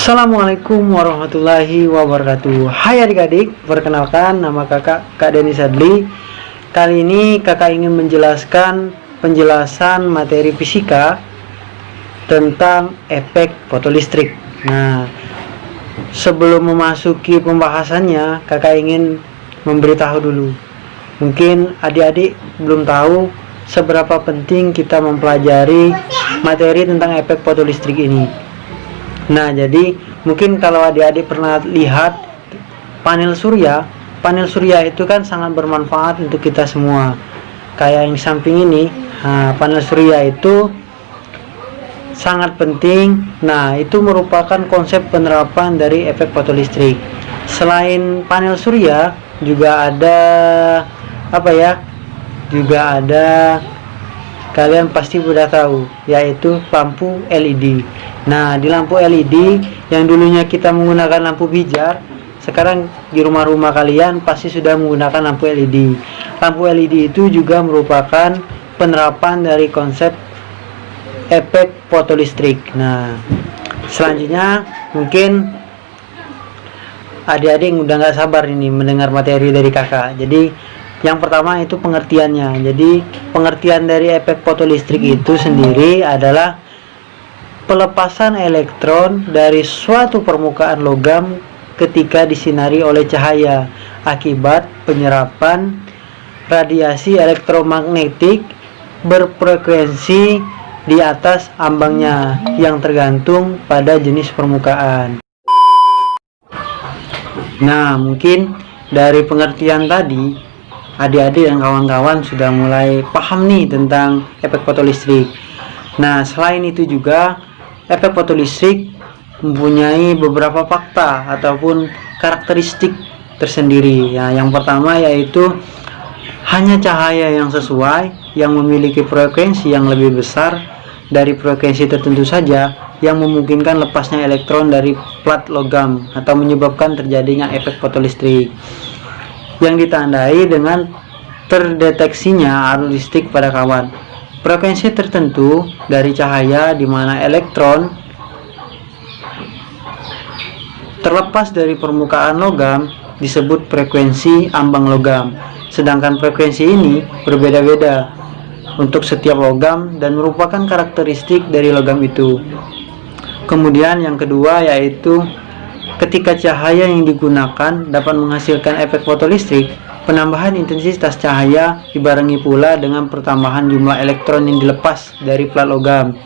Assalamualaikum warahmatullahi wabarakatuh. Hai adik-adik, perkenalkan nama kakak Kak Denny Sadli. Kali ini kakak ingin menjelaskan penjelasan materi fisika tentang efek fotolistrik. Nah, sebelum memasuki pembahasannya, kakak ingin memberitahu dulu. Mungkin adik-adik belum tahu seberapa penting kita mempelajari materi tentang efek fotolistrik ini. Nah, jadi mungkin kalau adik-adik pernah lihat panel surya itu kan sangat bermanfaat untuk kita semua. Kayak yang samping ini, panel surya itu sangat penting. Nah, itu merupakan konsep penerapan dari efek fotolistrik. Selain panel surya, juga ada Juga ada, kalian pasti sudah tahu, yaitu lampu LED. Nah, di lampu LED yang dulunya kita menggunakan lampu pijar, sekarang di rumah-rumah kalian pasti sudah menggunakan lampu LED. Lampu LED itu juga merupakan penerapan dari konsep efek fotolistrik. Nah, selanjutnya mungkin adik-adik udah nggak sabar ini mendengar materi dari kakak. Jadi yang pertama itu pengertiannya. Jadi pengertian dari efek fotolistrik itu sendiri adalah pelepasan elektron dari suatu permukaan logam ketika disinari oleh cahaya akibat penyerapan radiasi elektromagnetik berfrekuensi di atas ambangnya yang tergantung pada jenis permukaan. Nah, mungkin dari pengertian tadi adik-adik dan kawan-kawan sudah mulai paham nih tentang efek fotolistrik. Nah, selain itu juga efek fotolistrik mempunyai beberapa fakta ataupun karakteristik tersendiri. Ya, yang pertama yaitu hanya cahaya yang sesuai yang memiliki frekuensi yang lebih besar dari frekuensi tertentu saja yang memungkinkan lepasnya elektron dari plat logam atau menyebabkan terjadinya efek fotolistrik, yang ditandai dengan terdeteksinya arus listrik pada kawat. Frekuensi tertentu dari cahaya di mana elektron terlepas dari permukaan logam disebut frekuensi ambang logam. Sedangkan frekuensi ini berbeda-beda untuk setiap logam dan merupakan karakteristik dari logam itu. Kemudian yang kedua yaitu ketika cahaya yang digunakan dapat menghasilkan efek fotolistrik, penambahan intensitas cahaya dibarengi pula dengan pertambahan jumlah elektron yang dilepas dari plat logam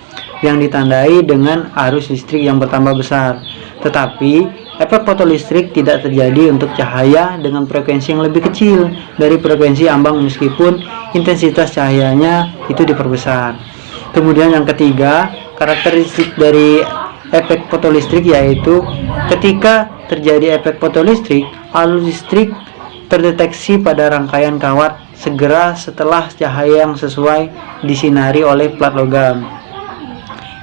yang ditandai dengan arus listrik yang bertambah besar. Tetapi efek fotolistrik tidak terjadi untuk cahaya dengan frekuensi yang lebih kecil dari frekuensi ambang meskipun intensitas cahayanya itu diperbesar. Kemudian yang ketiga, karakteristik dari efek fotolistrik yaitu ketika terjadi efek fotolistrik, arus listrik terdeteksi pada rangkaian kawat segera setelah cahaya yang sesuai disinari oleh plat logam.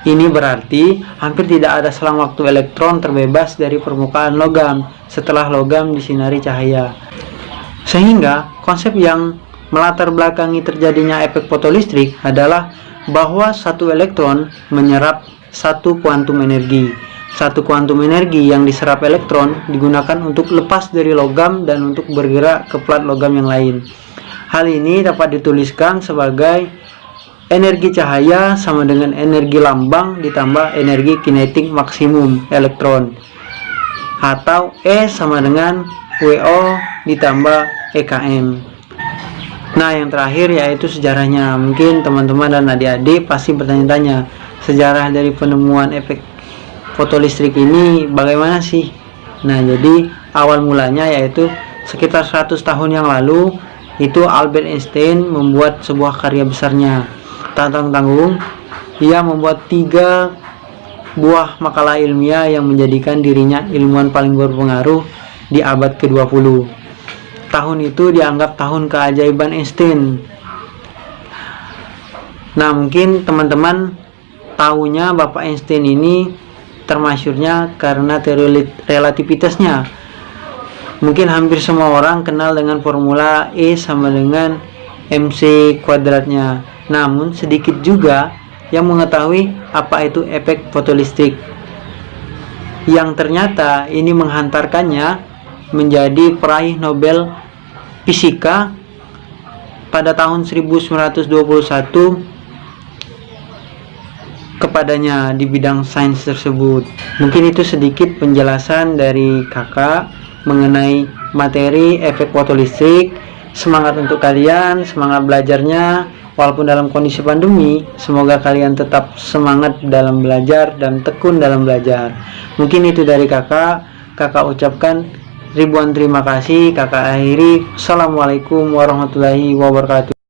Ini berarti hampir tidak ada selang waktu elektron terbebas dari permukaan logam setelah logam disinari cahaya. Sehingga konsep yang melatar belakangi terjadinya efek fotolistrik adalah bahwa satu elektron menyerap satu kuantum energi. Satu kuantum energi yang diserap elektron digunakan untuk lepas dari logam dan untuk bergerak ke plat logam yang lain. Hal ini dapat dituliskan sebagai energi cahaya sama dengan energi lambang ditambah energi kinetik maksimum elektron, atau E sama dengan WO ditambah EKM. Nah, yang terakhir yaitu sejarahnya. Mungkin teman-teman dan adik-adik pasti bertanya-tanya, sejarah dari penemuan efek fotolistrik ini bagaimana sih? Nah, jadi awal mulanya yaitu sekitar 100 tahun yang lalu itu Albert Einstein membuat sebuah karya besarnya. Tak tanggung-tanggung, ia membuat 3 buah makalah ilmiah yang menjadikan dirinya ilmuwan paling berpengaruh di abad ke-20. Tahun itu dianggap tahun keajaiban Einstein. Nah, mungkin teman-teman tahunya Bapak Einstein ini termasyurnya karena teori relativitasnya. Mungkin hampir semua orang kenal dengan formula E sama dengan MC kuadratnya. Namun sedikit juga yang mengetahui apa itu efek fotolistrik. yang ternyata ini menghantarkannya menjadi peraih Nobel Fisika pada tahun 1921 kepadanya di bidang sains tersebut. Mungkin itu sedikit penjelasan dari kakak mengenai materi efek fotolistrik. Semangat untuk kalian, semangat belajarnya walaupun dalam kondisi pandemi. Semoga kalian tetap semangat dalam belajar dan tekun dalam belajar. Mungkin itu dari kakak ucapkan ribuan terima kasih. Kakak akhiri, assalamualaikum warahmatullahi wabarakatuh.